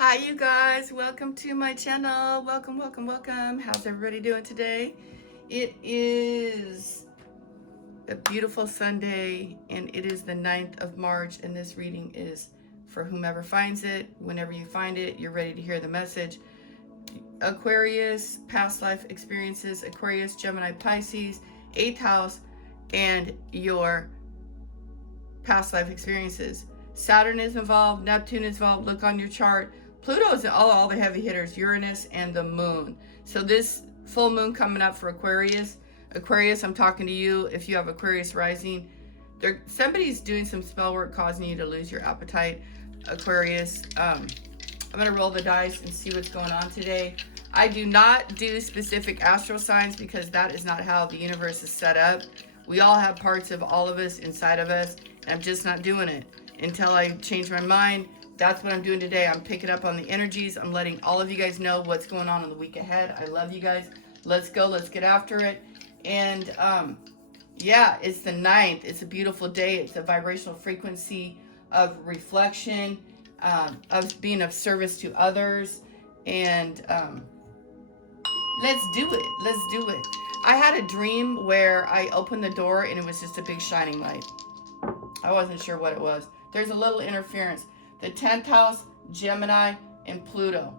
Hi, you guys. Welcome to my channel. Welcome. How's everybody doing today? It is a beautiful Sunday, and it is the 9th of March, and this reading is for whomever finds it. Whenever you find it, you're ready to hear the message. Aquarius, past life experiences, Aquarius, Gemini, Pisces, 8th house, and your past life experiences. Saturn is involved, Neptune is involved. Look on your chart. Pluto is all the heavy hitters, Uranus and the moon. So this full moon coming up for Aquarius. Aquarius, I'm talking to you. If you have Aquarius rising, somebody's doing some spell work causing you to lose your appetite. Aquarius, I'm going to roll the dice and see what's going on today. I do not do specific astral signs because that is not how the universe is set up. We all have parts of all of us inside of us, and I'm just not doing it until I change my mind. That's what I'm doing today. I'm picking up on the energies. I'm letting all of you guys know what's going on in the week ahead. I love you guys. Let's go. Let's get after it. And yeah, it's the 9th. It's a beautiful day. It's a vibrational frequency of reflection, of being of service to others. And let's do it. Let's do it. I had a dream where I opened the door and it was just a big shining light. I wasn't sure what it was. There's a little interference. The 10th house, Gemini, and Pluto.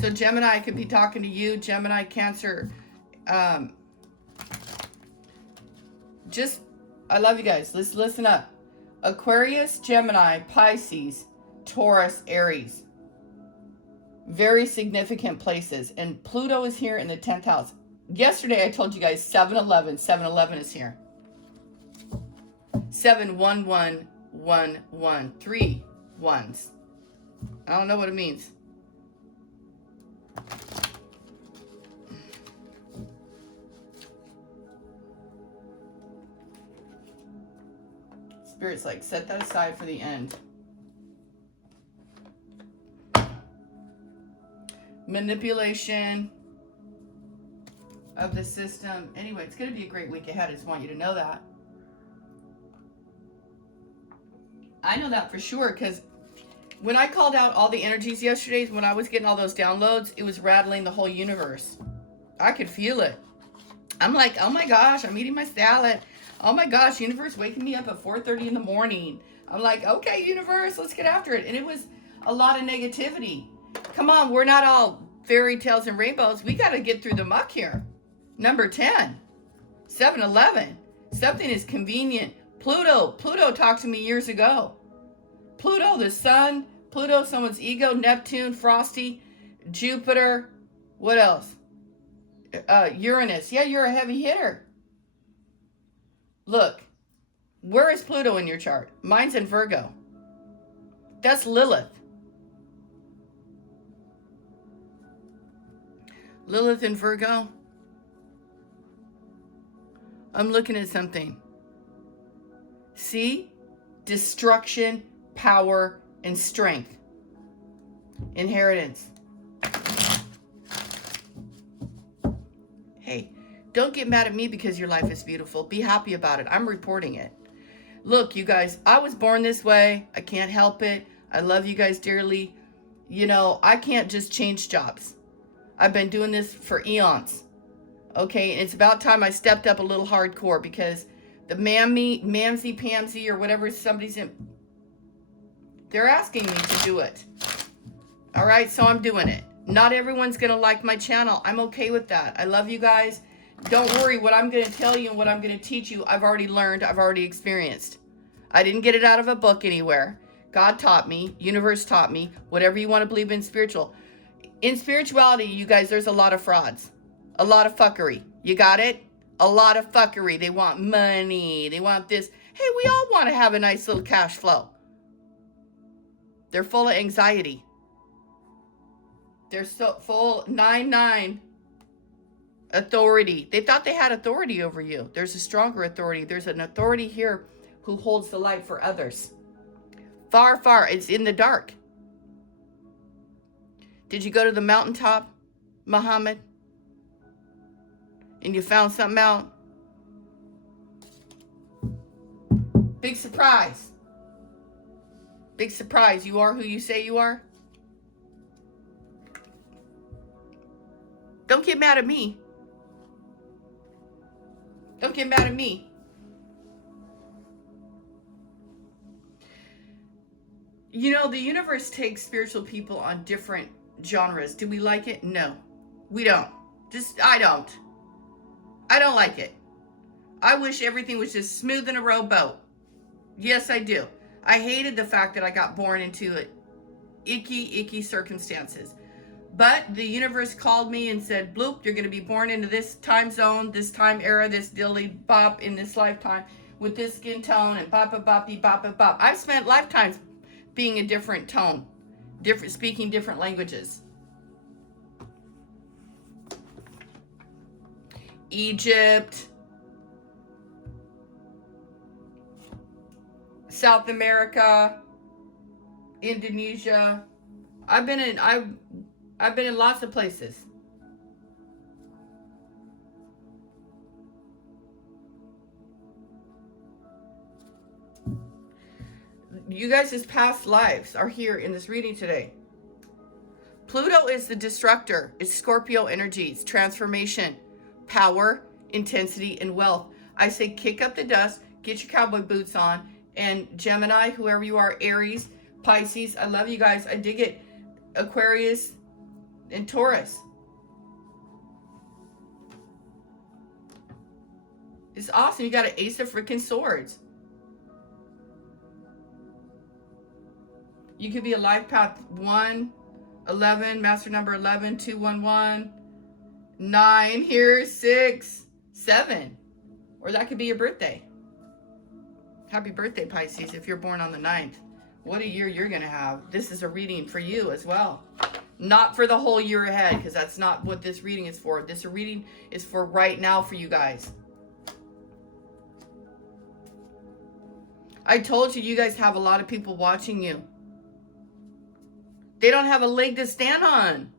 So Gemini could be talking to you. Gemini, Cancer. I love you guys. Let's listen up. Aquarius, Gemini, Pisces, Taurus, Aries. Very significant places. And Pluto is here in the 10th house. Yesterday I told you guys 7-11. 7-11 is here. 7-1-1-1-1. 3 ones. I don't know what it means. Spirit's like, set that aside for the end. Manipulation of the system. Anyway, it's going to be a great week ahead. I just want you to know that. I know that for sure because when I called out all the energies yesterday, when I was getting all those downloads, it was rattling the whole universe. I could feel it. I'm like, oh my gosh, I'm eating my salad. Oh my gosh, universe waking me up at 4:30 in the morning. I'm like, okay, universe, let's get after it. And it was a lot of negativity. Come on, we're not all fairy tales and rainbows. We got to get through the muck here. Number 10, 7-11. Something is convenient. Pluto talked to me years ago. Pluto, the sun. Pluto, someone's ego. Neptune, Frosty. Jupiter. What else? Uranus. Yeah, you're a heavy hitter. Look, where is Pluto in your chart? Mine's in Virgo. That's Lilith. Lilith in Virgo. I'm looking at something. See? Destruction, power, and strength. Inheritance. Hey, don't get mad at me because your life is beautiful. Be happy about it. I'm reporting it. Look, you guys, I was born this way. I can't help it. I love you guys dearly. You know, I can't just change jobs. I've been doing this for eons. Okay, and it's about time I stepped up a little hardcore because the mamsy-pamsy or whatever somebody's in, they're asking me to do it. All right, so I'm doing it. Not everyone's going to like my channel. I'm okay with that. I love you guys. Don't worry, what I'm going to tell you and what I'm going to teach you, I've already learned, I've already experienced. I didn't get it out of a book anywhere. God taught me, universe taught me, whatever you want to believe in spiritual. In spirituality, you guys, there's a lot of frauds. A lot of fuckery. You got it? A lot of fuckery. They want money. They want this. Hey, we all want to have a nice little cash flow. They're full of anxiety. They're so full 9-9 authority. They thought they had authority over you. There's a stronger authority. There's an authority here who holds the light for others. Far, far. It's in the dark. Did you go to the mountaintop, Muhammad? And you found something out? Big surprise. Big surprise. You are who you say you are. Don't get mad at me. Don't get mad at me. You know, the universe takes spiritual people on different genres. Do we like it? No, we don't. I don't. I don't like it. I wish everything was just smooth in a rowboat. Yes, I do. I hated the fact that I got born into icky circumstances. But the universe called me and said, bloop, you're going to be born into this time zone, this time era, this dilly bop in this lifetime with this skin tone and bop, bop, bop, bop, bop, bop. I've spent lifetimes being a different tone, speaking different languages. Egypt, South America, Indonesia. I've been in lots of places. You guys' past lives are here in this reading today. Pluto is the destructor. It's Scorpio energy. It's transformation, power, intensity, and wealth. I say kick up the dust, get your cowboy boots on, and Gemini, whoever you are, Aries, Pisces, I love you guys. I dig it. Aquarius and Taurus. It's awesome. You got an Ace of freaking Swords. You could be a life path 1, 11, master number 11, 211, 9 here, 6, 7. Or that could be your birthday. Happy birthday, Pisces, if you're born on the 9th. What a year you're going to have. This is a reading for you as well. Not for the whole year ahead, because that's not what this reading is for. This reading is for right now for you guys. I told you, you guys have a lot of people watching you. They don't have a leg to stand on.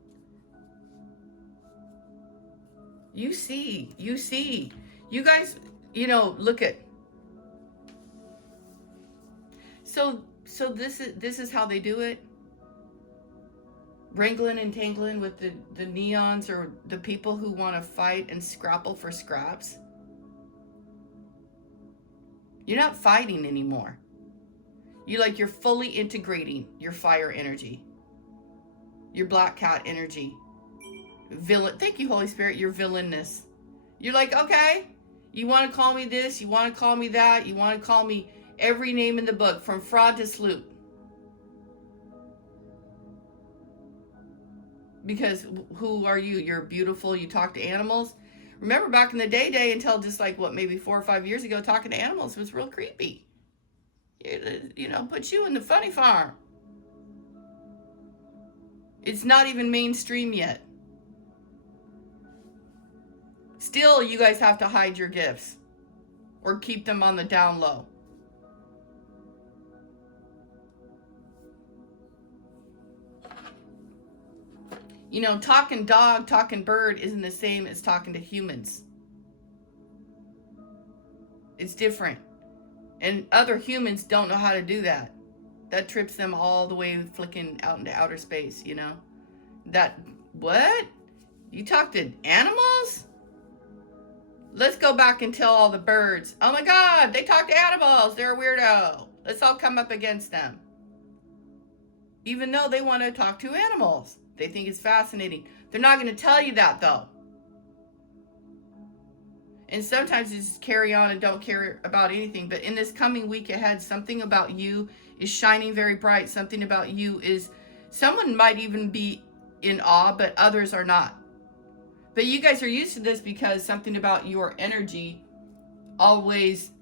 You see. You guys, look at. So this is how they do it. Wrangling and tangling with the neons or the people who want to fight and scrapple for scraps. You're not fighting anymore. You're fully integrating your fire energy. Your black cat energy. Villain. Thank you, Holy Spirit, your villainness. You're like, okay, you want to call me this, you want to call me that, you want to call me every name in the book, from fraud to sloop. Because who are you? You're beautiful, you talk to animals. Remember back in the day until just maybe 4 or 5 years ago, talking to animals was real creepy. Put you in the funny farm. It's not even mainstream yet. Still, you guys have to hide your gifts or keep them on the down low. Talking dog, talking bird isn't the same as talking to humans. It's different. And other humans don't know how to do that. That trips them all the way flicking out into outer space, What? You talk to animals? Let's go back and tell all the birds, oh my God, they talk to animals. They're a weirdo. Let's all come up against them. Even though they want to talk to animals. They think it's fascinating. They're not going to tell you that, though. And sometimes you just carry on and don't care about anything. But in this coming week ahead, something about you is shining very bright. Something about you is, someone might even be in awe, but others are not. But you guys are used to this because something about your energy always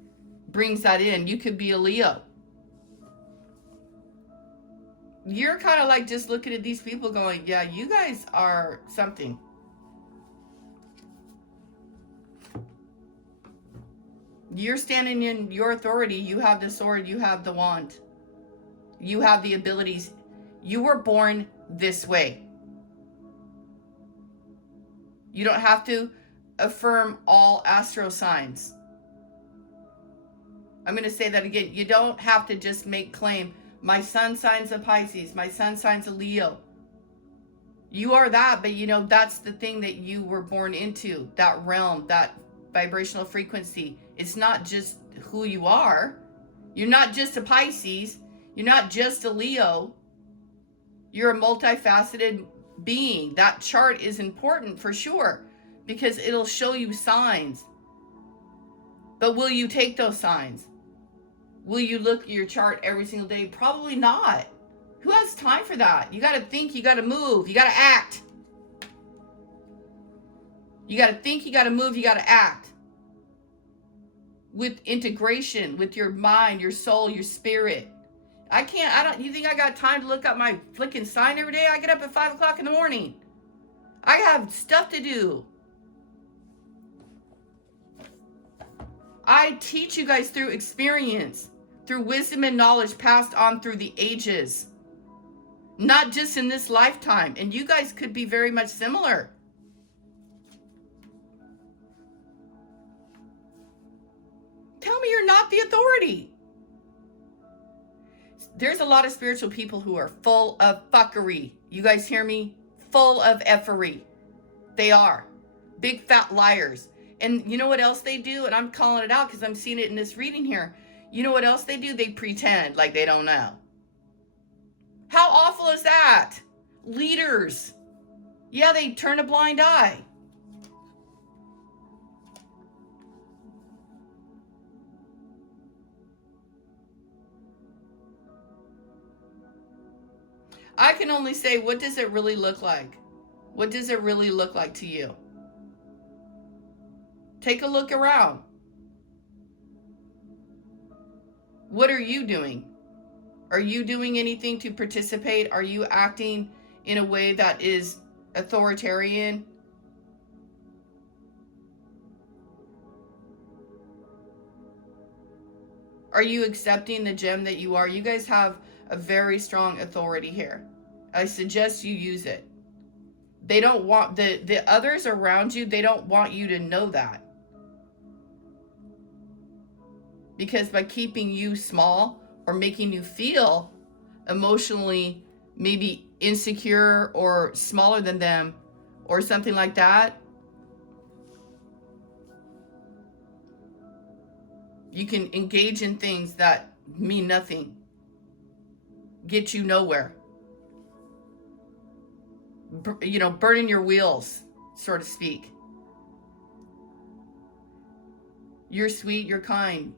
brings that in. You could be a Leo. You're kind of just looking at these people going, yeah, you guys are something. You're standing in your authority. You have the sword. You have the wand. You have the abilities. You were born this way. You don't have to affirm all astro signs. I'm going to say that again. You don't have to just make claim. My sun sign's a Pisces. My sun sign's a Leo. You are that, but you know, that's the thing that you were born into, that realm, that vibrational frequency. It's not just who you are. You're not just a Pisces. You're not just a Leo. You're a multifaceted being. That chart is important for sure because it'll show you signs. But will you take those signs? Will you look at your chart every single day? Probably not. Who has time for that? You got to think, you got to move, you got to act. You got to think, you got to move, you got to act. With integration, with your mind, your soul, your spirit. You think I got time to look up my flicking sign every day? I get up at 5 o'clock in the morning. I have stuff to do. I teach you guys through experience, through wisdom and knowledge passed on through the ages. Not just in this lifetime. And you guys could be very much similar. Tell me you're not the authority. There's a lot of spiritual people who are full of fuckery. You guys hear me? Full of effery. They are. Big fat liars. And you know what else they do? And I'm calling it out because I'm seeing it in this reading here. You know what else they do? They pretend like they don't know. How awful is that? Leaders. Yeah, they turn a blind eye. I can only say, what does it really look like? What does it really look like to you? Take a look around. What are you doing? Are you doing anything to participate? Are you acting in a way that is authoritarian? Are you accepting the gem that you are? You guys have a very strong authority here. I suggest you use it. They don't want the others around you, they don't want you to know that. Because by keeping you small or making you feel emotionally maybe insecure or smaller than them or something like that, you can engage in things that mean nothing, get you nowhere. You know, burning your wheels, so to speak. You're sweet, you're kind,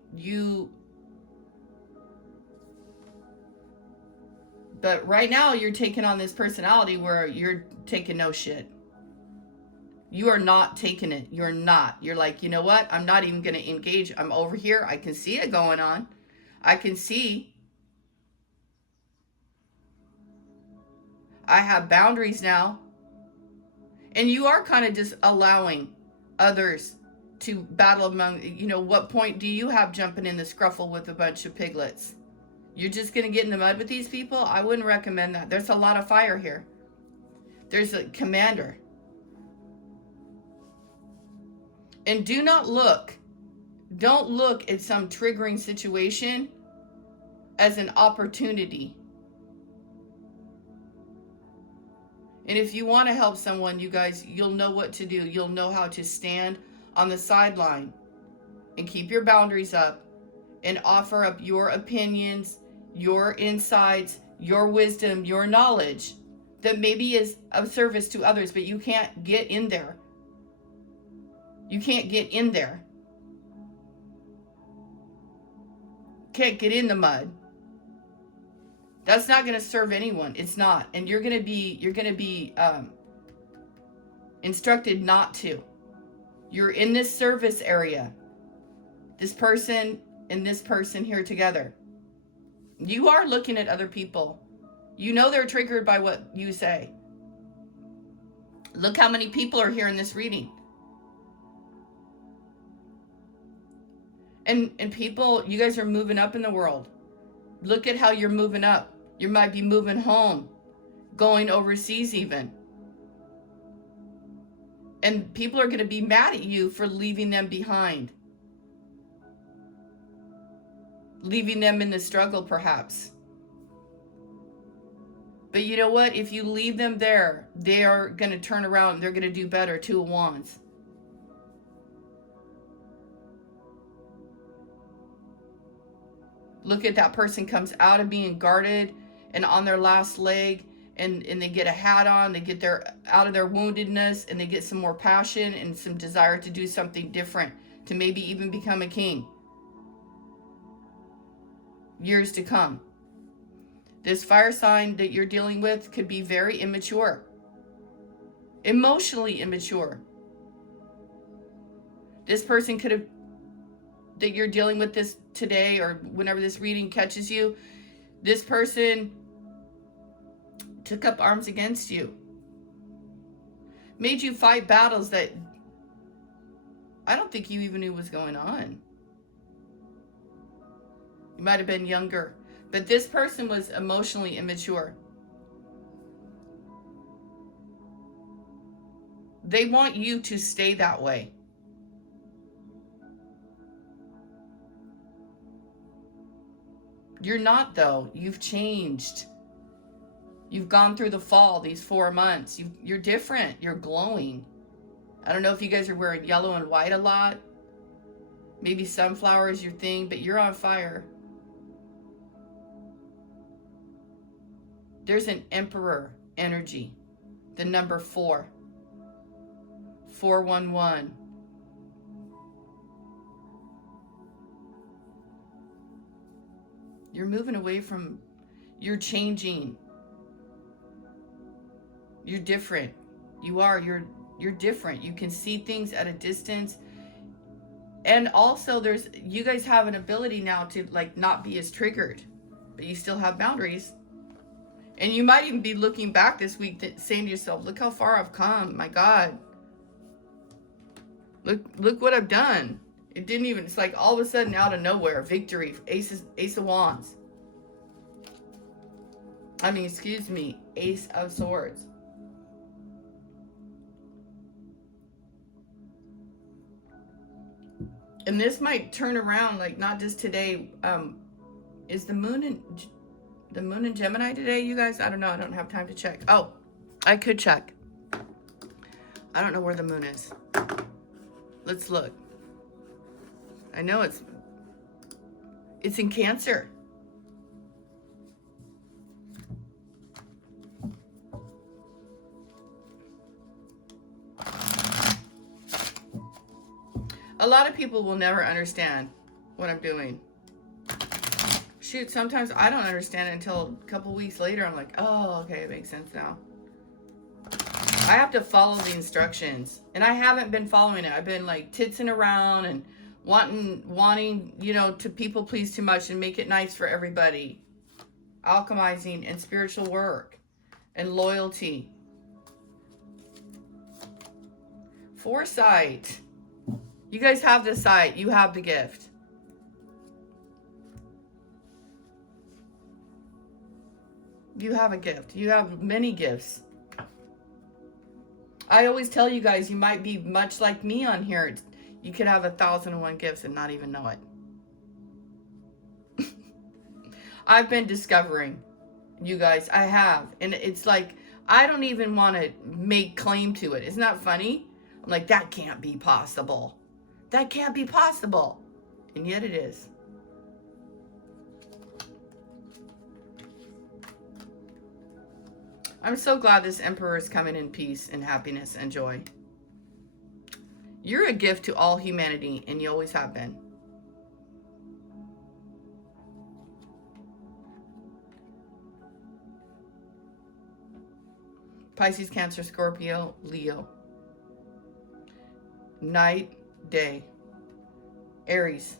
but right now you're taking on this personality where you're taking no shit. You are not taking it. You're not. You're like, you know what? I'm not even going to engage. I'm over here. I can see it going on. I can see. I have boundaries now. And you are kind of just allowing others to battle among, you know, what point do you have jumping in the scruffle with a bunch of piglets? You're just going to get in the mud with these people? I wouldn't recommend that. There's a lot of fire here. There's a commander. And do not look. Don't look at some triggering situation as an opportunity. And if you want to help someone, you guys, you'll know what to do. You'll know how to stand on the sideline and keep your boundaries up and offer up your opinions, your insights, your wisdom, your knowledge that maybe is of service to others, but you can't get in there. You can't get in there. Can't get in the mud. That's not going to serve anyone. It's not. And you're going to be instructed not to. You're in this service area. This person and this person here together. You are looking at other people. You know they're triggered by what you say. Look how many people are here in this reading. And people, you guys are moving up in the world. Look at how you're moving up. You might be moving home, going overseas even. And people are going to be mad at you for leaving them behind. Leaving them in the struggle, perhaps. But you know what? If you leave them there, they are going to turn around. They're going to do better. Two of Wands. Look at that person comes out of being guarded and on their last leg, and they get a hat on, they get out of their woundedness, and they get some more passion and some desire to do something different, to maybe even become a king. Years to come. This fire sign that you're dealing with could be very immature. Emotionally immature. This person could have, that you're dealing with this today or whenever this reading catches you, this person took up arms against you. Made you fight battles that I don't think you even knew was going on. You might have been younger, but this person was emotionally immature. They want you to stay that way. You're not, though. You've changed. You've gone through the fall, these 4 months. You're different. You're glowing. I don't know if you guys are wearing yellow and white a lot. Maybe sunflower is your thing, but you're on fire. There's an Emperor energy. The number 4. 411. You're moving away from, you're changing. You're different. You're different. You can see things at a distance. And also you guys have an ability now to like not be as triggered, but you still have boundaries. And you might even be looking back this week saying to yourself, look how far I've come. My God. Look what I've done. It didn't even, it's like all of a sudden out of nowhere, victory, Ace of Wands. I mean, excuse me, Ace of Swords. And this might turn around, like not just today. Is the moon in Gemini today, you guys? I don't know. I don't have time to check. Oh, I could check. I don't know where the moon is. Let's look. I know it's in Cancer. A lot of people will never understand what I'm doing. Shoot, sometimes I don't understand it until a couple weeks later. I'm like, oh, okay, it makes sense now. I have to follow the instructions, and I haven't been following it. I've been like titsing around and wanting, you know, to people please too much and make it nice for everybody. Alchemizing and spiritual work and loyalty. Foresight. You guys have the sight. You have the gift. You have a gift. You have many gifts. I always tell you guys, you might be much like me on here. You could have 1,001 gifts and not even know it. I've been discovering, you guys. I have. And it's like, I don't even want to make claim to it. Isn't that funny? I'm like, that can't be possible. That can't be possible. And yet it is. I'm so glad this Emperor is coming in peace and happiness and joy. You're a gift to all humanity, and you always have been. Pisces, Cancer, Scorpio, Leo. Night, day. Aries.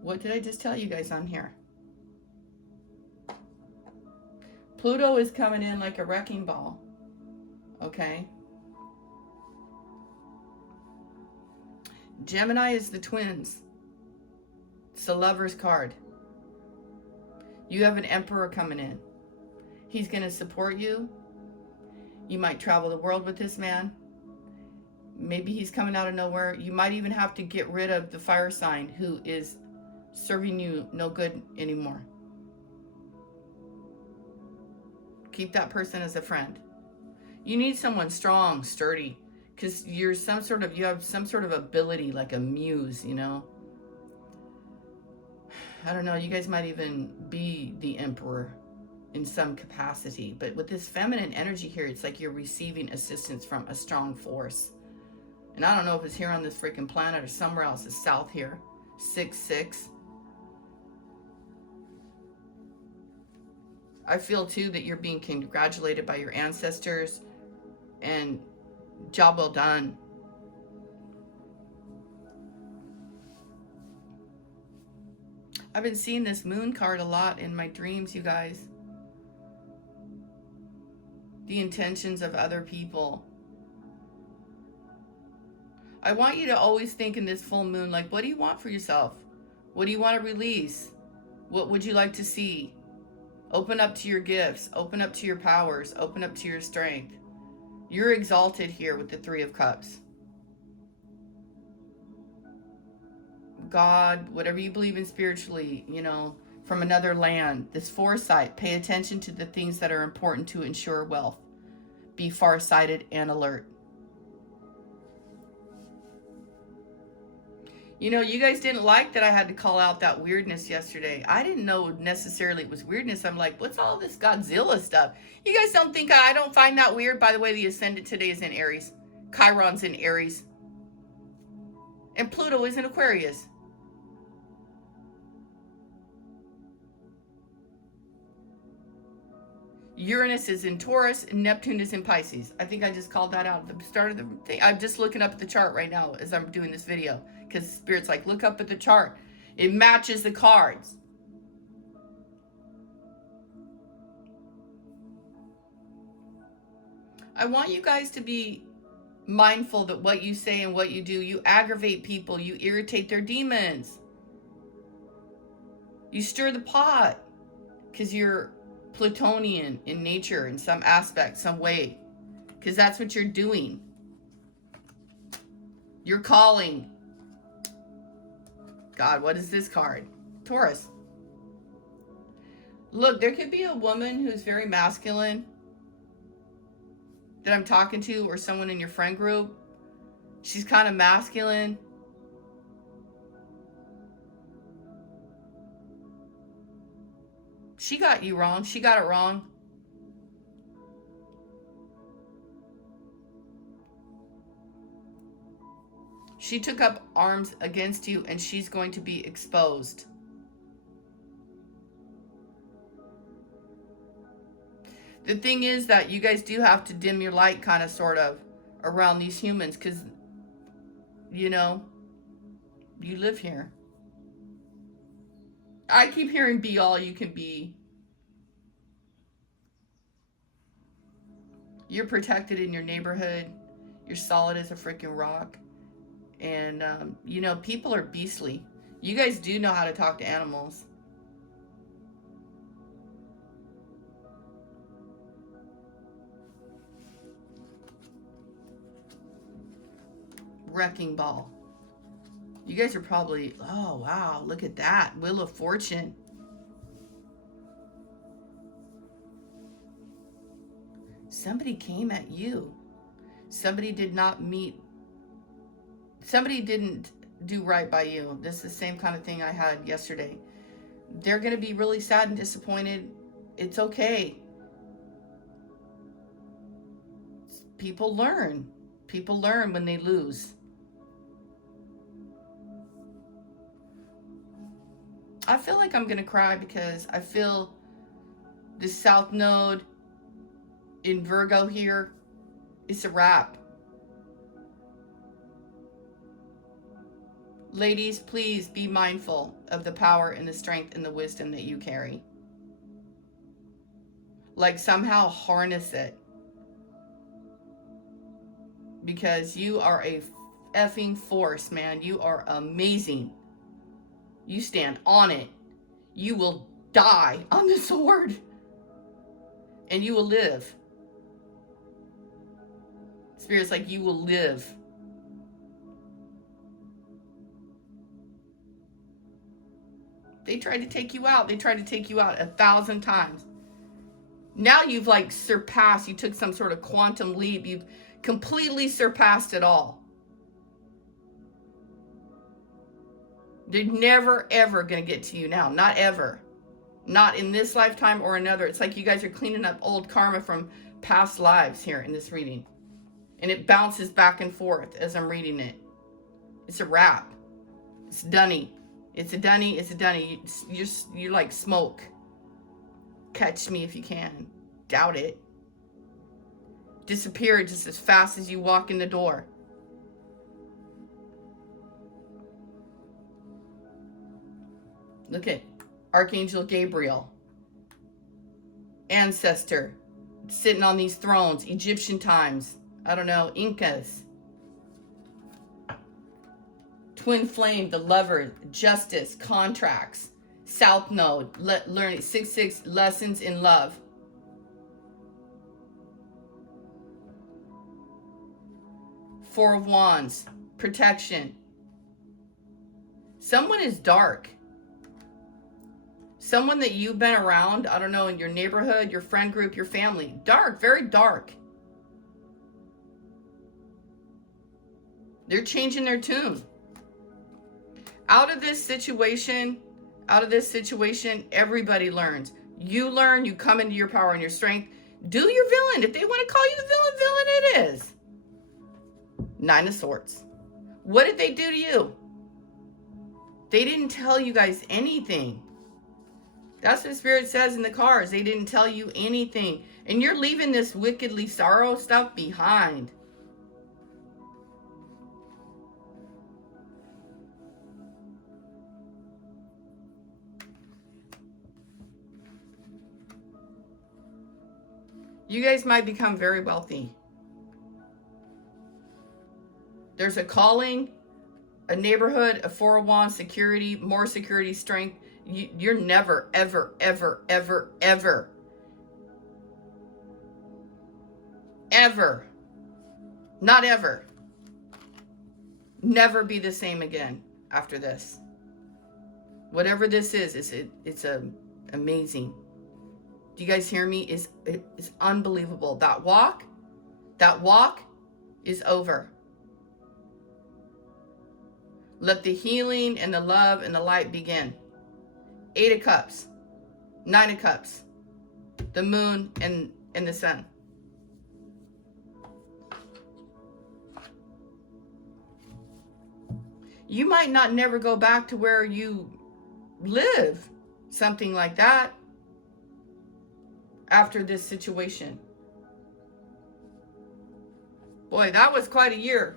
What did I just tell you guys on here? Pluto is coming in like a wrecking ball. Okay? Gemini is the twins. It's the Lover's card. You have an Emperor coming in. He's going to support you. You might travel the world with this man. Maybe he's coming out of nowhere. You might even have to get rid of the fire sign who is serving you no good anymore. Keep that person as a friend. You need someone strong, sturdy, because you have some sort of ability, like a muse, you know. I don't know, you guys might even be the emperor in some capacity, but with this feminine energy here, it's like you're receiving assistance from a strong force. And I don't know if it's here on this freaking planet or somewhere else. It's south here. 6-6. I feel too that you're being congratulated by your ancestors, and job well done. I've been seeing this moon card a lot in my dreams, you guys. The intentions of other people. I want you to always think in this full moon, like, what do you want for yourself? What do you want to release? What would you like to see? Open up to your gifts. Open up to your powers. Open up to your strength. You're exalted here with the 3 of Cups. God, whatever you believe in spiritually, you know, from another land, this foresight, pay attention to the things that are important to ensure wealth. Be farsighted and alert. You know, you guys didn't like that I had to call out that weirdness yesterday. I didn't know necessarily it was weirdness. I'm like, what's all this Godzilla stuff? You guys don't think I don't find that weird? By the way, the ascendant today is in Aries. Chiron's in Aries. And Pluto is in Aquarius. Uranus is in Taurus, and Neptune is in Pisces. I think I just called that out at the start of the thing. I'm just looking up at the chart right now as I'm doing this video, because Spirit's like, look up at the chart. It matches the cards. I want you guys to be mindful that what you say and what you do, you aggravate people, you irritate their demons. You stir the pot, because you're Plutonian in nature in some aspect, some way, because that's what you're doing. You're calling. God, what is this card? Taurus. Look, there could be a woman who's very masculine that I'm talking to, or someone in your friend group. She's kind of masculine. She got you wrong. She got it wrong. She took up arms against you, and she's going to be exposed. The thing is that you guys do have to dim your light, kind of, sort of, around these humans, because, you know, you live here. I keep hearing be all you can be. You're protected in your neighborhood. You're solid as a freaking rock. And, you know, people are beastly. You guys do know how to talk to animals. Wrecking ball. You guys are probably, oh, wow, look at that. Wheel of Fortune. Somebody came at you. Somebody did not meet. Somebody didn't do right by you. This is the same kind of thing I had yesterday. They're going to be really sad and disappointed. It's okay. People learn. People learn when they lose. I feel like I'm going to cry because I feel this South Node in Virgo here, it's a wrap. Ladies, please be mindful of the power and the strength and the wisdom that you carry. Like, somehow harness it. Because you are a effing force, man. You are amazing. You stand on it. You will die on the sword. And you will live. Spirit's like, you will live. They tried to take you out. They tried to take you out 1,000 times. Now you've like surpassed, you took some sort of quantum leap. You've completely surpassed it all. They're never, ever going to get to you now. Not ever. Not in this lifetime or another. It's like you guys are cleaning up old karma from past lives here in this reading. And it bounces back and forth as I'm reading it. It's a wrap. It's dunny. It's a dunny. It's a dunny. You're like smoke. Catch me if you can. Doubt it. Disappear just as fast as you walk in the door. Look at Archangel Gabriel. Ancestor. Sitting on these thrones. Egyptian times. I don't know. Incas. Twin flame. The lover. Justice. Contracts. South Node. Learning. 6-6 lessons in love. Four of Wands. Protection. Someone is dark. Someone that you've been around, I don't know, in your neighborhood, your friend group, your family. Dark, very dark. They're changing their tune. Out of this situation, everybody learns. You learn, you come into your power and your strength. Do your villain. If they want to call you the villain it is. 9 of Swords. What did they do to you? They didn't tell you guys anything. That's what Spirit says in the cards. They didn't tell you anything. And you're leaving this wickedly sorrow stuff behind. You guys might become very wealthy. There's a calling, a neighborhood, a 4 of Wands, security, more security, strength. You're never, ever, ever, ever, ever, ever, not ever, never be the same again after this. Whatever this is, it's amazing. Do you guys hear me? It's unbelievable. That walk is over. Let the healing and the love and the light begin. 8 of Cups, 9 of Cups, the moon and the sun. You might not never go back to where you live, something like that, after this situation. Boy, that was quite a year.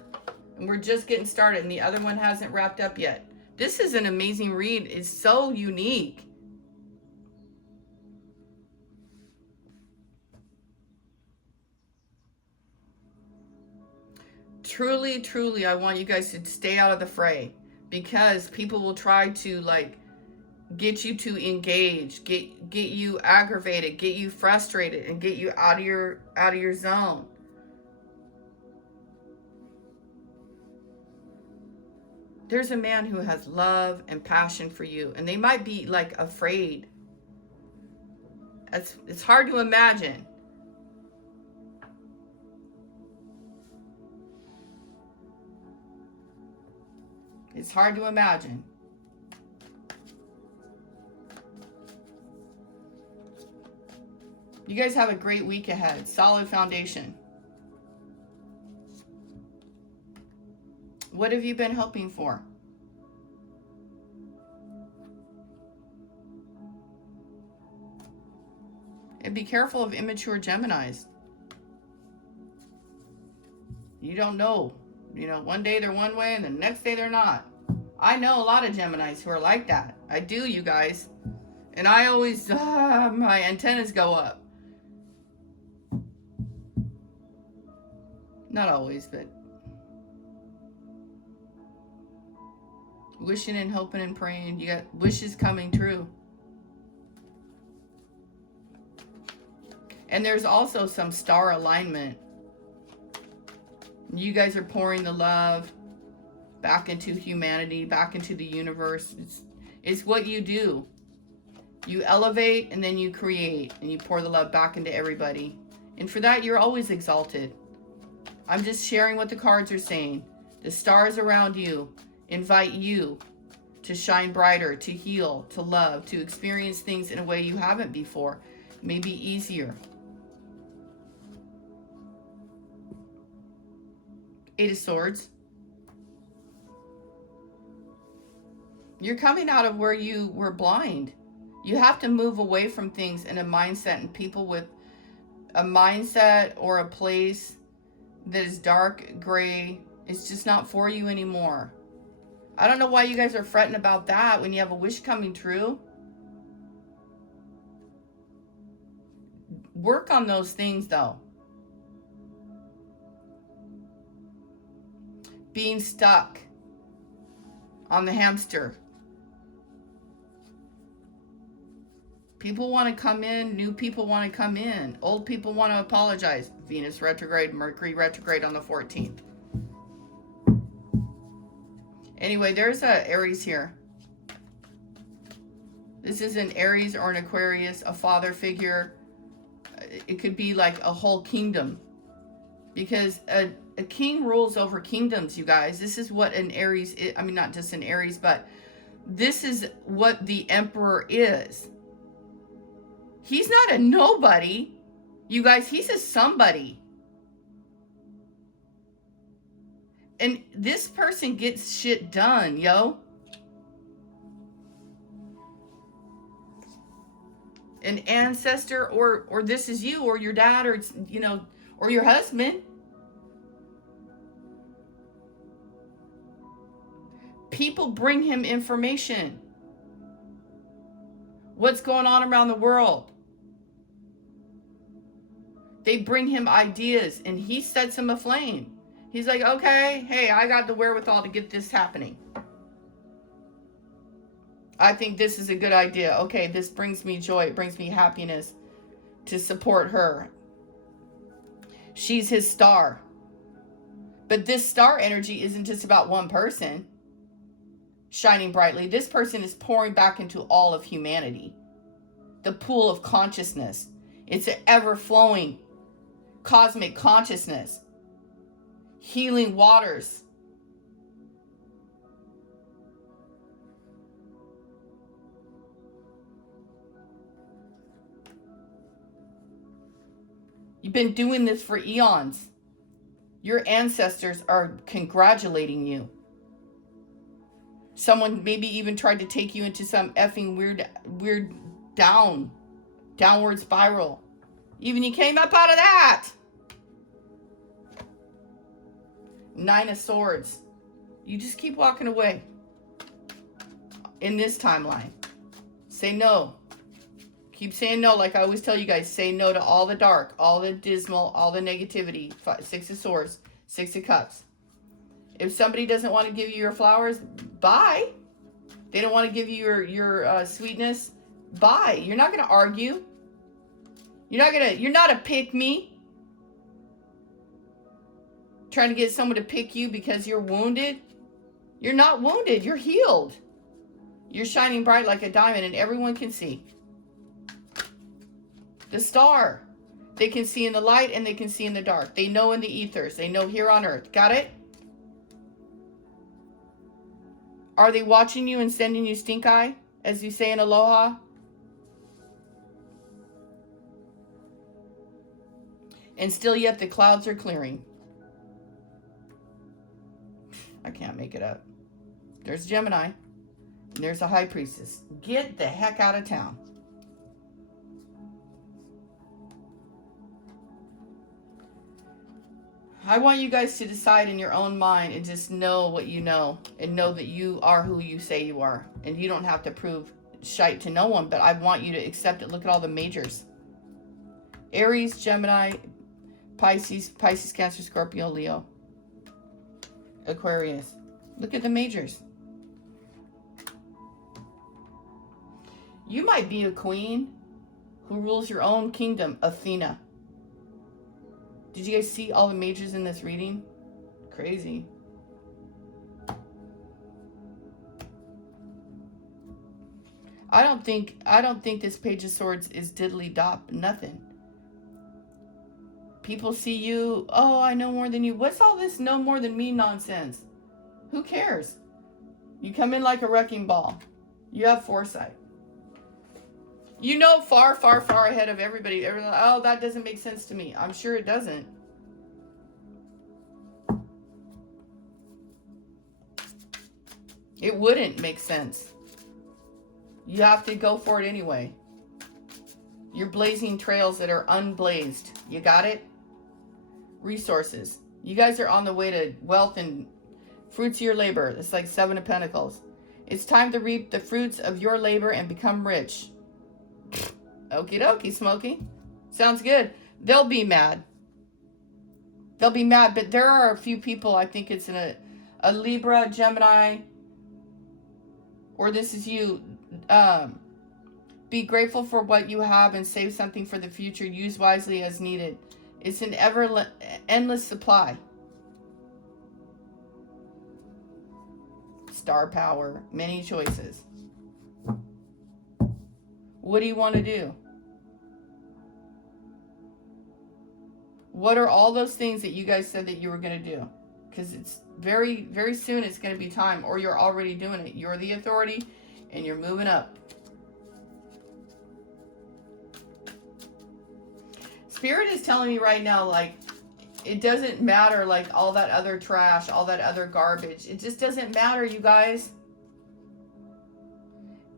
And we're just getting started, and the other one hasn't wrapped up yet. This is an amazing read. It's so unique. Truly, truly, I want you guys to stay out of the fray, because people will try to like get you to engage, get you aggravated, get you frustrated, and get you out of your zone. There's a man who has love and passion for you, and they might be like afraid. It's hard to imagine. It's hard to imagine. You guys have a great week ahead. Solid foundation. What have you been hoping for? And be careful of immature Geminis. You don't know. You know, one day they're one way and the next day they're not. I know a lot of Geminis who are like that. I do, you guys. And I always, my antennas go up. Not always, but wishing and hoping and praying. You got wishes coming true. And there's also some star alignment. You guys are pouring the love back into humanity, back into the universe. It's what you do. You elevate and then you create and you pour the love back into everybody. And for that, you're always exalted. I'm just sharing what the cards are saying. The stars around you invite you to shine brighter, to heal, to love, to experience things in a way you haven't before. Maybe easier. Eight of Swords. You're coming out of where you were blind. You have to move away from things in a mindset and people with a mindset or a place that is dark, gray. It's just not for you anymore. I don't know why you guys are fretting about that when you have a wish coming true. Work on those things though. Being stuck on the hamster. People want to come in, new people want to come in, old people want to apologize. Venus retrograde, Mercury retrograde on the 14th. Anyway, there's a Aries here. This is an Aries or an Aquarius, a father figure. It could be like a whole kingdom. Because a king rules over kingdoms, you guys. This is what an Aries is. I mean, not just an Aries, but this is what the emperor is. He's not a nobody. You guys, he's a somebody. And this person gets shit done, yo. An ancestor, or this is you, or your dad, or, you know, or your husband. People bring him information. What's going on around the world? They bring him ideas and he sets them aflame. He's like, okay, hey, I got the wherewithal to get this happening. I think this is a good idea. Okay, this brings me joy. It brings me happiness to support her. She's his star. But this star energy isn't just about one person shining brightly. This person is pouring back into all of humanity. The pool of consciousness. It's an ever-flowing cosmic consciousness. Healing waters. You've been doing this for eons. Your ancestors are congratulating you. Someone maybe even tried to take you into some effing weird downward spiral. Even you came up out of that. Nine of Swords. You just keep walking away. In this timeline. Say no. Keep saying no, like I always tell you guys. Say no to all the dark, all the dismal, all the negativity. Six of Swords, Six of Cups. If somebody doesn't want to give you your flowers, bye. They don't want to give you your sweetness, bye. You're not going to argue. You're not a pick me. Trying to get someone to pick you because you're wounded. You're not wounded. You're healed. You're shining bright like a diamond and everyone can see. The star. They can see in the light and they can see in the dark. They know in the ethers. They know here on earth. Got it? Are they watching you and sending you stink eye, as you say in Aloha? And still yet the clouds are clearing. I can't make it up. There's Gemini. And there's a High Priestess. Get the heck out of town. I want you guys to decide in your own mind and just know what you know. And know that you are who you say you are. And you don't have to prove shite to no one. But I want you to accept it. Look at all the majors. Aries, Gemini, Pisces, Cancer, Scorpio, Leo, Aquarius. Look at the majors. You might be a queen who rules your own kingdom, Athena. Did you guys see all the majors in this reading? Crazy. I don't think this Page of Swords is diddly dop nothing. People see you, oh, I know more than you. What's all this know more than me nonsense? Who cares? You come in like a wrecking ball. You have foresight. You know far, far, far ahead of everybody. Everyone, oh, that doesn't make sense to me. I'm sure it doesn't. It wouldn't make sense. You have to go for it anyway. You're blazing trails that are unblazed. You got it? Resources. You guys are on the way to wealth and fruits of your labor. It's like 7 of Pentacles. It's time to reap the fruits of your labor and become rich. Okie dokie, Smokey. Sounds good. They'll be mad. They'll be mad, but there are a few people, I think it's a Libra, Gemini, or this is you. Be grateful for what you have and save something for the future. Use wisely as needed. It's an endless supply. Star power, many choices. What do you want to do? What are all those things that you guys said that you were going to do? Because it's very, very soon it's going to be time, or you're already doing it. You're the authority and you're moving up. Spirit is telling me right now, like, it doesn't matter, like, all that other trash, all that other garbage. It just doesn't matter, you guys.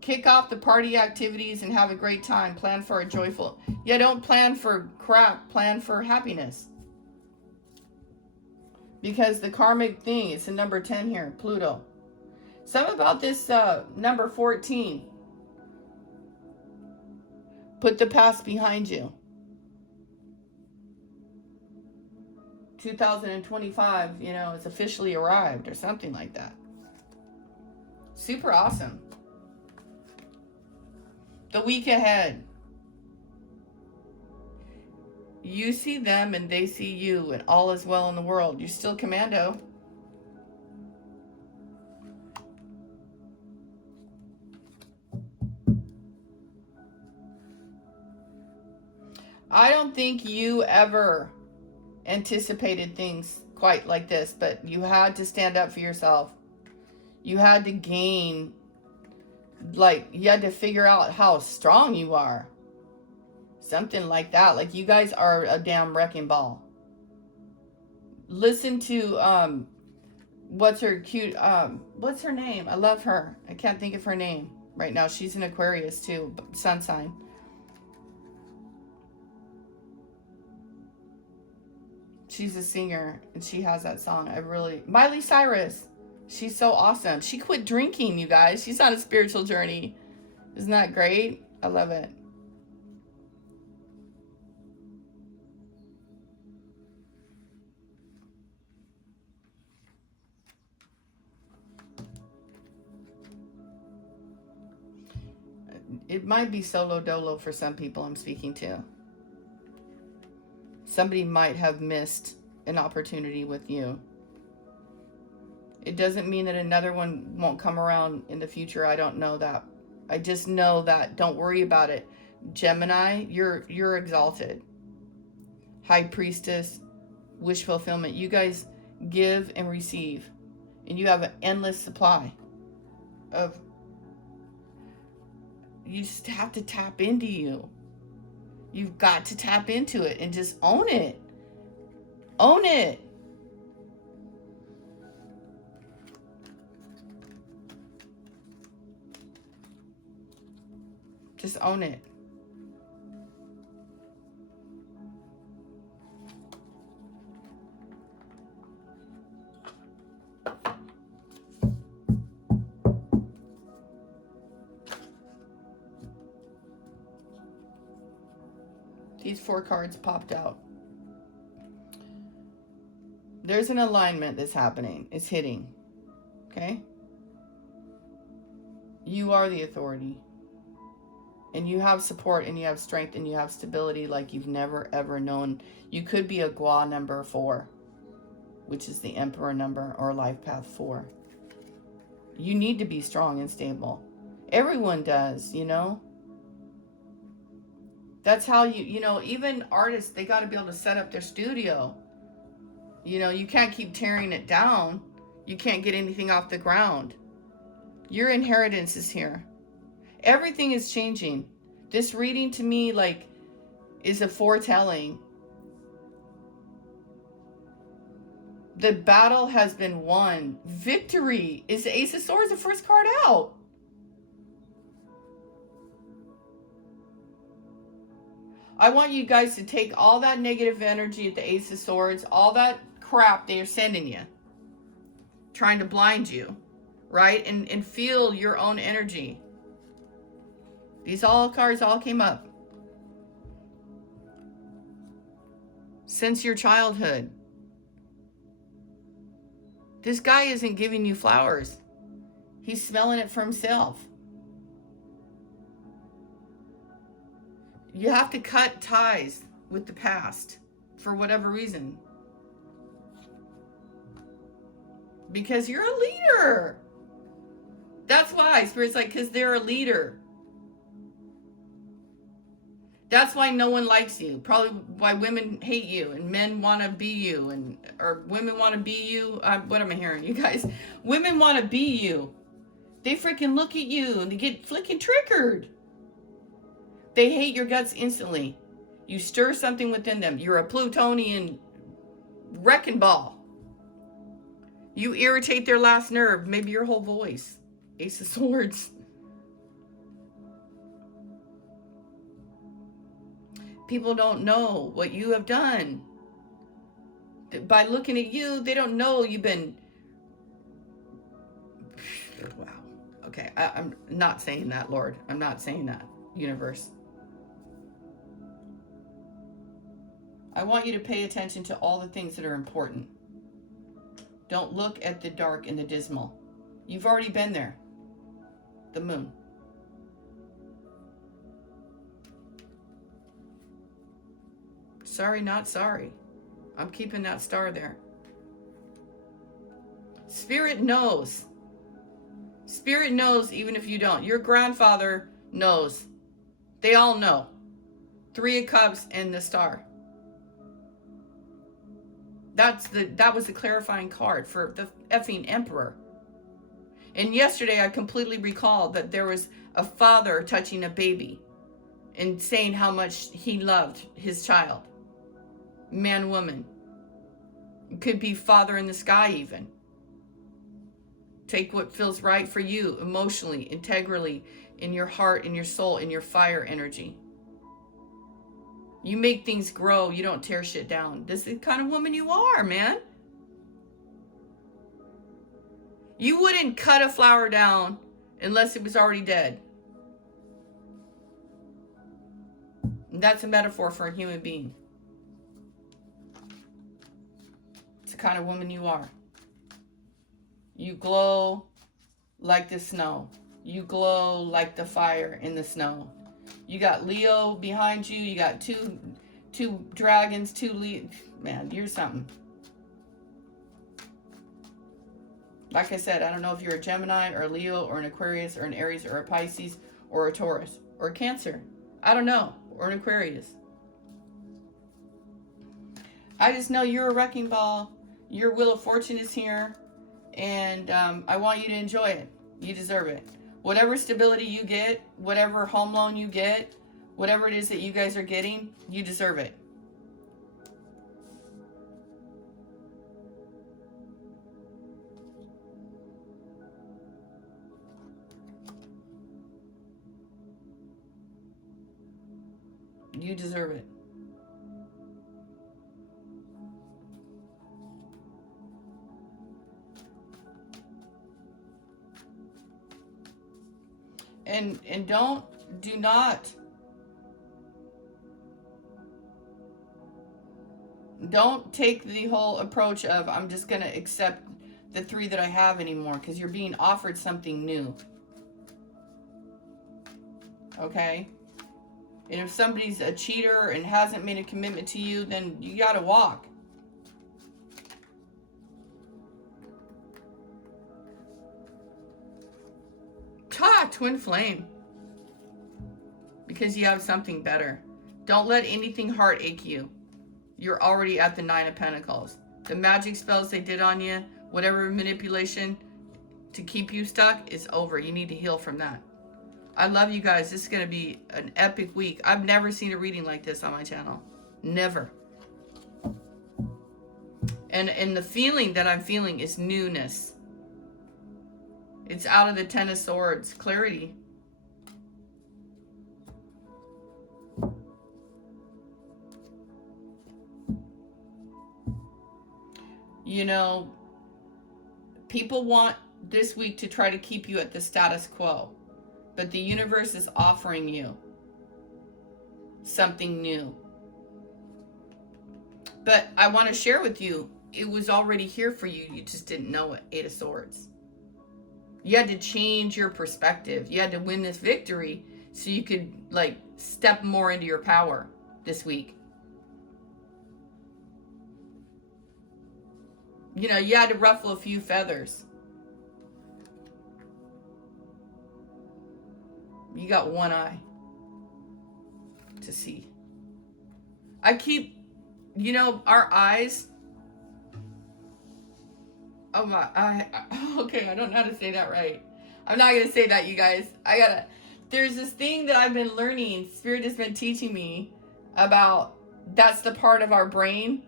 Kick off the party activities and have a great time. Plan for a joyful... Yeah, don't plan for crap. Plan for happiness. Because the karmic thing, it's a number 10 here, Pluto. Something about this number 14. Put the past behind you. 2025, you know, it's officially arrived or something like that. Super awesome. The week ahead. You see them and they see you, and all is well in the world. You're still commando. I don't think you ever anticipated things quite like this, but you had to stand up for yourself. You had to gain, like, you had to figure out how strong you are. Something like that. Like, you guys are a damn wrecking ball. Listen to, what's her name? I love her. I can't think of her name right now. She's an Aquarius too, sun sign. She's a singer, and she has that song. Miley Cyrus. She's so awesome. She quit drinking, you guys. She's on a spiritual journey. Isn't that great? I love it. It might be solo dolo for some people I'm speaking to. Somebody might have missed an opportunity with you. It doesn't mean that another one won't come around in the future. I don't know that. I just know that. Don't worry about it. Gemini, you're exalted. High Priestess, wish fulfillment. You guys give and receive. And you have an endless supply of... You just have to tap into you. You've got to tap into it and just own it. Own it. Just own it. These 4 cards popped out. There's an alignment that's happening. It's hitting. Okay? You are the authority. And you have support, and you have strength, and you have stability like you've never, ever known. You could be a Gua number 4, which is the Emperor number, or Life Path 4. You need to be strong and stable. Everyone does, That's how even artists, they got to be able to set up their studio. You can't keep tearing it down. You can't get anything off the ground. Your inheritance is here. Everything is changing. This reading to me, is a foretelling. The battle has been won. Victory is the Ace of Swords, the first card out. I want you guys to take all that negative energy at the Ace of Swords, all that crap they are sending you, trying to blind you, right? And feel your own energy. These cards all came up. Since your childhood. This guy isn't giving you flowers. He's smelling it for himself. You have to cut ties with the past for whatever reason. Because you're a leader. That's why. Spirit's like, because they're a leader. That's why no one likes you. Probably why women hate you and men want to be you, or women want to be you. What am I hearing, you guys? Women want to be you. They freaking look at you and they get freaking triggered. They hate your guts instantly. You stir something within them. You're a Plutonian wrecking ball. You irritate their last nerve, maybe your whole voice. Ace of Swords. People don't know what you have done. By looking at you, they don't know you've been... Wow. Okay, I'm not saying that, Lord. I'm not saying that, universe. I want you to pay attention to all the things that are important. Don't look at the dark and the dismal. You've already been there. The moon. Sorry, not sorry. I'm keeping that star there. Spirit knows. Spirit knows even if you don't. Your grandfather knows. They all know. 3 of Cups and the star. That was the clarifying card for the effing Emperor. And yesterday I completely recalled that there was a father touching a baby and saying how much he loved his child. Man, woman. It could be Father in the sky even. Take what feels right for you emotionally, integrally, in your heart, in your soul, in your fire energy. You make things grow. You don't tear shit down. This is the kind of woman you are, man. You wouldn't cut a flower down unless it was already dead. And that's a metaphor for a human being. It's the kind of woman you are. You glow like the snow. You glow like the fire in the snow. You got Leo behind you. You got two dragons, 2 Leo. Man, you're something. Like I said, I don't know if you're a Gemini or a Leo or an Aquarius or an Aries or a Pisces or a Taurus or a Cancer. I don't know. Or an Aquarius. I just know you're a wrecking ball. Your Wheel of Fortune is here. And I want you to enjoy it. You deserve it. Whatever stability you get, whatever home loan you get, whatever it is that you guys are getting, you deserve it. You deserve it. And do not take the whole approach of I'm just going to accept the 3 that I have anymore, because you're being offered something new. Okay? And if somebody's a cheater and hasn't made a commitment to you, then you got to walk. Yeah, twin flame. Because you have something better. Don't let anything heartache you. You're already at the 9 of Pentacles. The magic spells they did on you, whatever manipulation to keep you stuck, is over. You need to heal from that. I love you guys. This is going to be an epic week. I've never seen a reading like this on my channel. Never. And the feeling that I'm feeling is newness. It's out of the Ten of Swords. Clarity. You know, people want this week to try to keep you at the status quo. But the universe is offering you something new. But I want to share with you, it was already here for you. You just didn't know it. 8 of Swords. You had to change your perspective. You had to win this victory so you could, like, step more into your power this week. You know, you had to ruffle a few feathers. You got one eye to see. I keep, you know, our eyes. Oh my, okay, I don't know how to say that right. I'm not going to say that, you guys. There's this thing that I've been learning. Spirit has been teaching me about, that's the part of our brain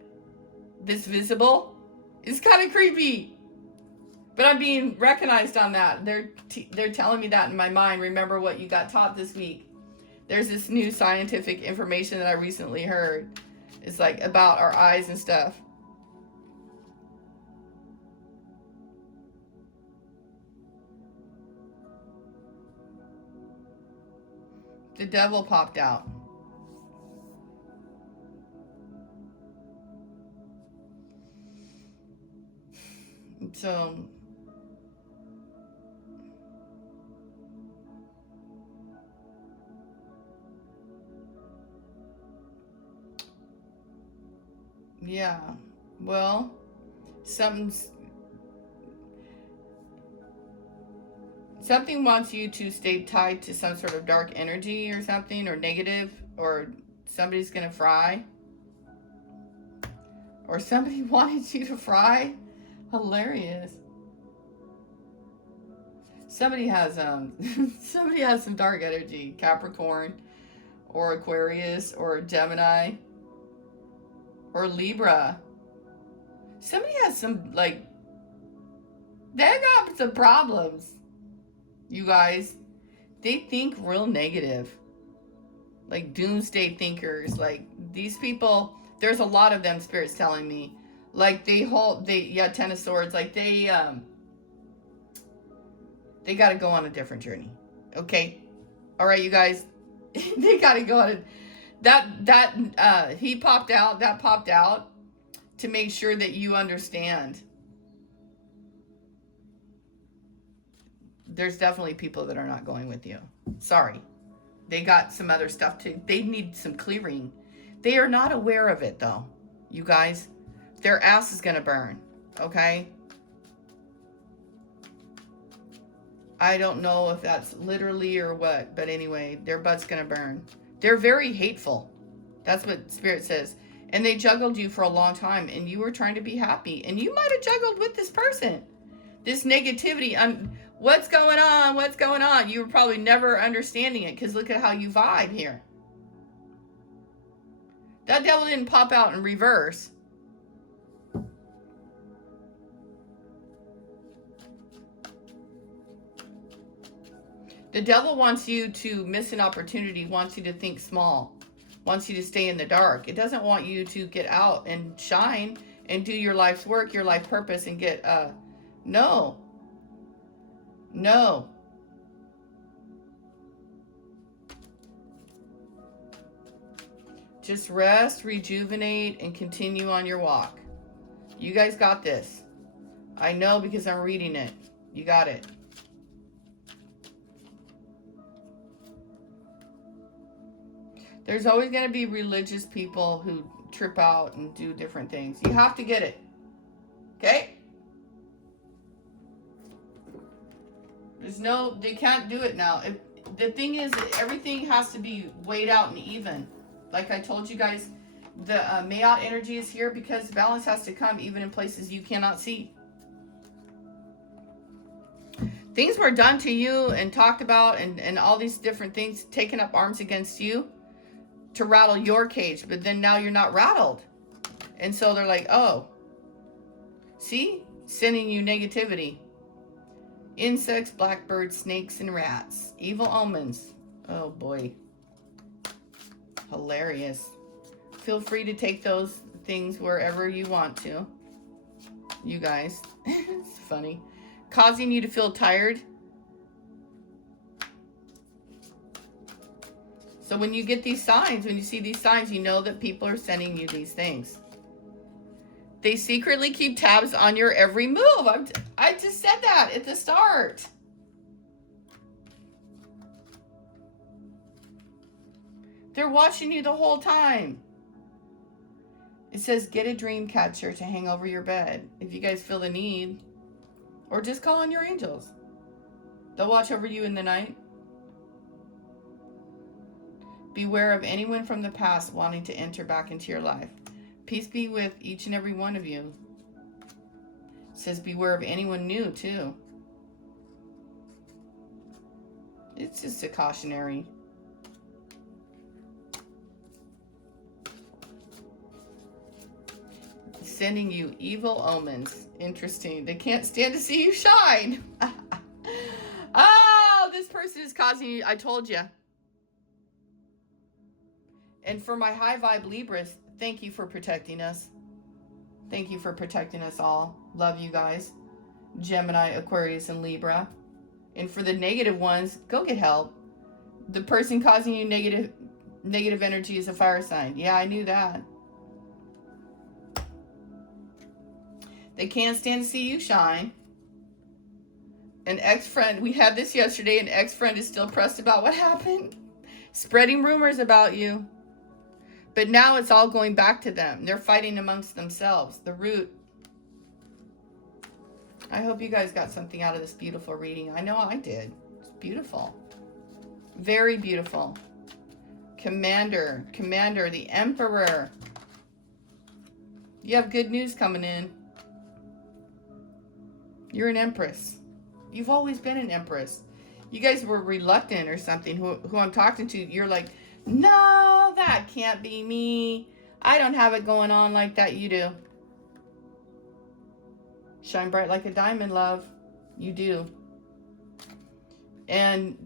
that's visible. It's kind of creepy. But I'm being recognized on that. They're telling me that in my mind. Remember what you got taught this week. There's this new scientific information that I recently heard. It's like about our eyes and stuff. The devil popped out. So yeah, well, something wants you to stay tied to some sort of dark energy or something, or negative, or somebody's gonna fry, or somebody wanted you to fry. Hilarious. Somebody has some dark energy, Capricorn or Aquarius or Gemini or Libra. Somebody has some, like, they got some problems. You guys, they think real negative. Like doomsday thinkers. Like these people, there's a lot of them, Spirit's telling me. Like yeah, Ten of Swords, like they got to go on a different journey. Okay? All right, you guys. They got to go on he popped out, that popped out to make sure that you understand. There's definitely people that are not going with you. Sorry. They got some other stuff too. They need some clearing. They are not aware of it though, you guys. Their ass is going to burn, okay? I don't know if that's literally or what, but anyway, their butt's going to burn. They're very hateful. That's what Spirit says. And they juggled you for a long time, and you were trying to be happy. And you might have juggled with this person. This negativity. What's going on? What's going on? You were probably never understanding it, because look at how you vibe here. That devil didn't pop out in reverse. The devil wants you to miss an opportunity, wants you to think small, wants you to stay in the dark. It doesn't want you to get out and shine and do your life's work, your life purpose, and get, no. No. Just rest, rejuvenate, and continue on your walk. You guys got this. I know because I'm reading it. You got it. There's always going to be religious people who trip out and do different things. You have to get it. Okay? This There's no, they can't do it now. The thing is, everything has to be weighed out and even. Like I told you guys, the Mayat energy is here because balance has to come even in places you cannot see. Things were done to you and talked about and all these different things, taken up arms against you to rattle your cage. But then now you're not rattled. And so they're like, oh, see? Sending you negativity. Insects, blackbirds, snakes, and rats. Evil omens. Oh boy. Hilarious. Feel free to take those things wherever you want to. You guys. It's funny. Causing you to feel tired. So when you get these signs, when you see these signs, you know that people are sending you these things. They secretly keep tabs on your every move. I just said that at the start. They're watching you the whole time. It says, get a dream catcher to hang over your bed if you guys feel the need. Or just call on your angels. They'll watch over you in the night. Beware of anyone from the past wanting to enter back into your life. Peace be with each and every one of you. It says beware of anyone new too. It's just a cautionary. Sending you evil omens. Interesting. They can't stand to see you shine. Oh, this person is causing you. I told you. And for my high vibe Libras, thank you for protecting us. Thank you for protecting us all. Love you guys. Gemini, Aquarius, and Libra. And for the negative ones, go get help. The person causing you negative energy is a fire sign. Yeah, I knew that. They can't stand to see you shine. An ex-friend, we had this yesterday, an ex-friend is still pressed about what happened. Spreading rumors about you. But now it's all going back to them. They're fighting amongst themselves. The root. I hope you guys got something out of this beautiful reading. I know I did. It's beautiful. Very beautiful. Commander, the Emperor. You have good news coming in. You're an Empress. You've always been an Empress. You guys were reluctant or something. Who I'm talking to, you're like, no, that can't be me. I don't have it going on like that. You do. Shine bright like a diamond, love. You do. And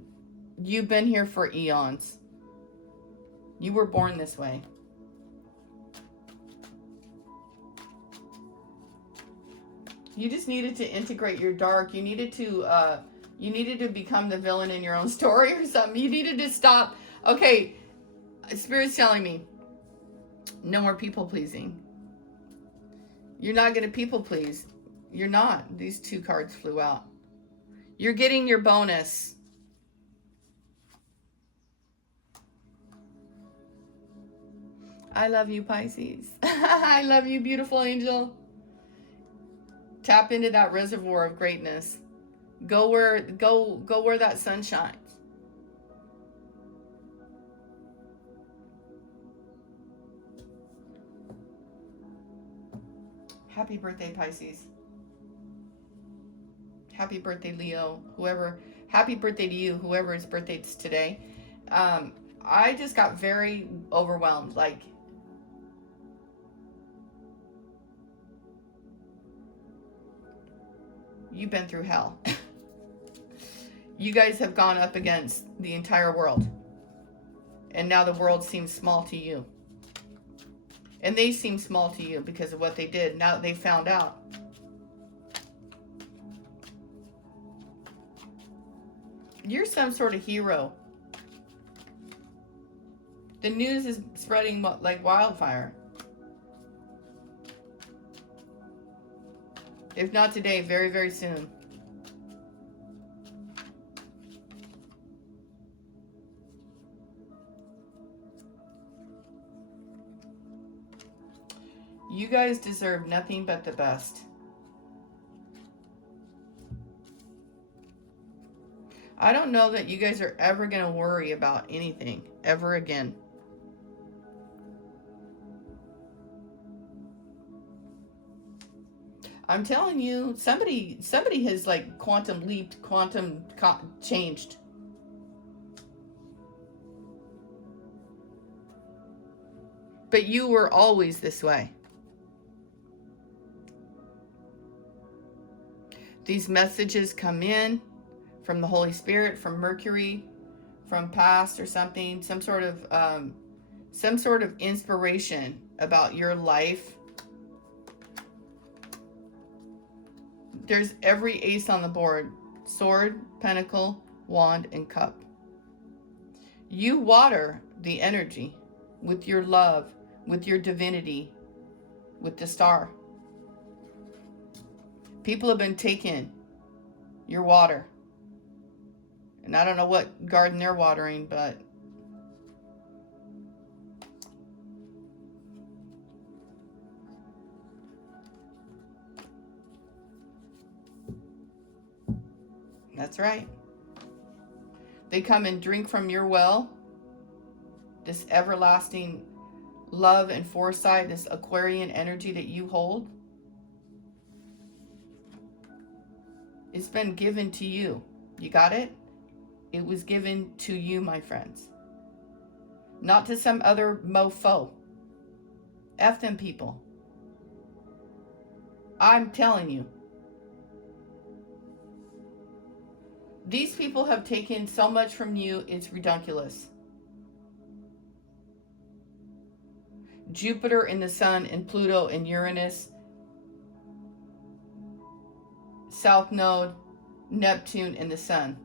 you've been here for eons. You were born this way. You just needed to integrate your dark. You needed to become the villain in your own story or something. You needed to stop. Okay, Spirit's telling me, no more people pleasing. You're not going to people please. You're not. These two cards flew out. You're getting your bonus. I love you, Pisces. I love you, beautiful angel. Tap into that reservoir of greatness. Go where that sun shines. Happy birthday, Pisces. Happy birthday, Leo. Whoever, happy birthday to you, whoever's birthday is today. I just got very overwhelmed. Like, you've been through hell. You guys have gone up against the entire world. And now the world seems small to you. And they seem small to you because of what they did. Now that they found out. You're some sort of hero. The news is spreading like wildfire. If not today, very, very soon. You guys deserve nothing but the best. I don't know that you guys are ever going to worry about anything ever again. I'm telling you, somebody has like quantum leaped, changed. But you were always this way. These messages come in from the Holy Spirit, from Mercury, from past or something, some sort of inspiration about your life. There's every ace on the board: sword, pentacle, wand, and cup. You water the energy with your love, with your divinity, with the star. People have been taking your water. And I don't know what garden they're watering, but that's right. They come and drink from your well, this everlasting love and foresight, this Aquarian energy that you hold. It's been given to you. You got it? It was given to you, my friends. Not to some other mofo. F them people. I'm telling you. These people have taken so much from you, it's ridiculous. Jupiter and the Sun and Pluto and Uranus, South Node, Neptune and the Sun.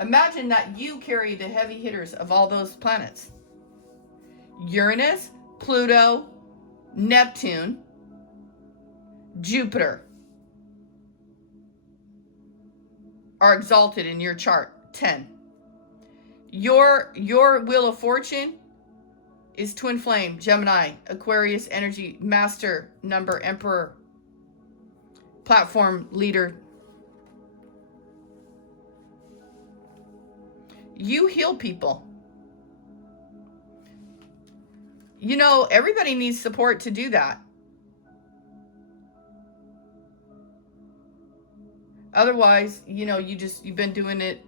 Imagine that you carry the heavy hitters of all those planets. Uranus, Pluto, Neptune, Jupiter are exalted in your chart. 10. Your wheel of fortune is twin flame, Gemini, Aquarius energy, master, number, emperor, platform leader. You heal people. You know, everybody needs support to do that. Otherwise, you know, you've been doing it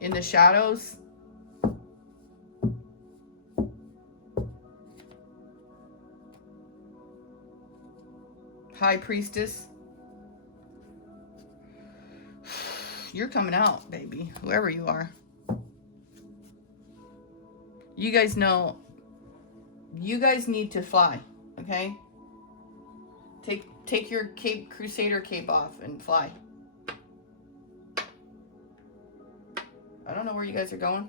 in the shadows. High Priestess. You're coming out, baby, whoever you are. You guys know, you guys need to fly, okay? Take your cape, Crusader cape off and fly. I don't know where you guys are going.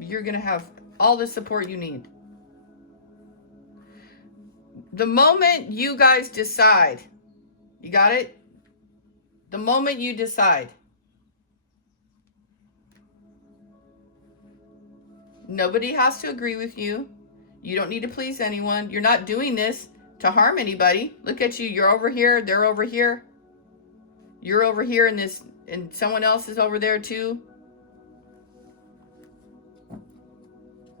You're gonna have all the support you need. The moment you guys decide, you got it? The moment you decide, nobody has to agree with you. You don't need to please anyone. You're not doing this to harm anybody. Look at you. You're over here. They're over here. You're over here and someone else is over there too.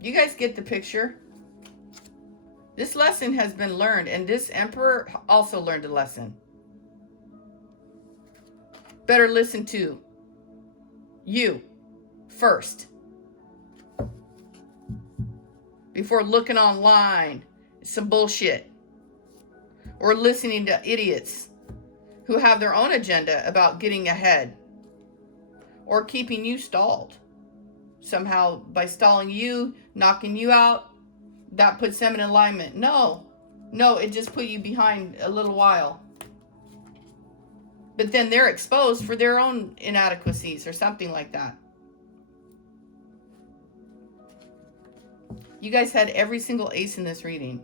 You guys get the picture. This lesson has been learned, and this emperor also learned a lesson. Better listen to you first before looking online some bullshit or listening to idiots who have their own agenda about getting ahead or keeping you stalled somehow by stalling you, knocking you out. That puts them in alignment. No, it just put you behind a little while. But then they're exposed for their own inadequacies or something like that. You guys had every single ace in this reading.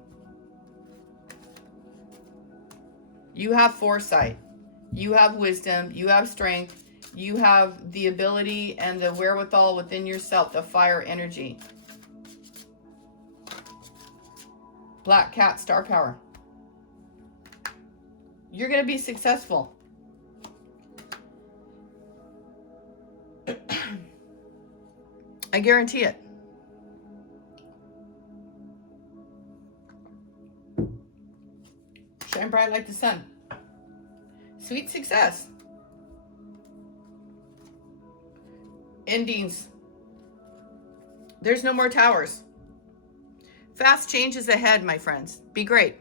You have foresight. You have wisdom. You have strength. You have the ability and the wherewithal within yourself, the fire energy. Black cat, star power. You're going to be successful. I guarantee it. Shine bright like the sun. Sweet success. Endings. There's no more towers. Fast change is ahead, my friends. Be great.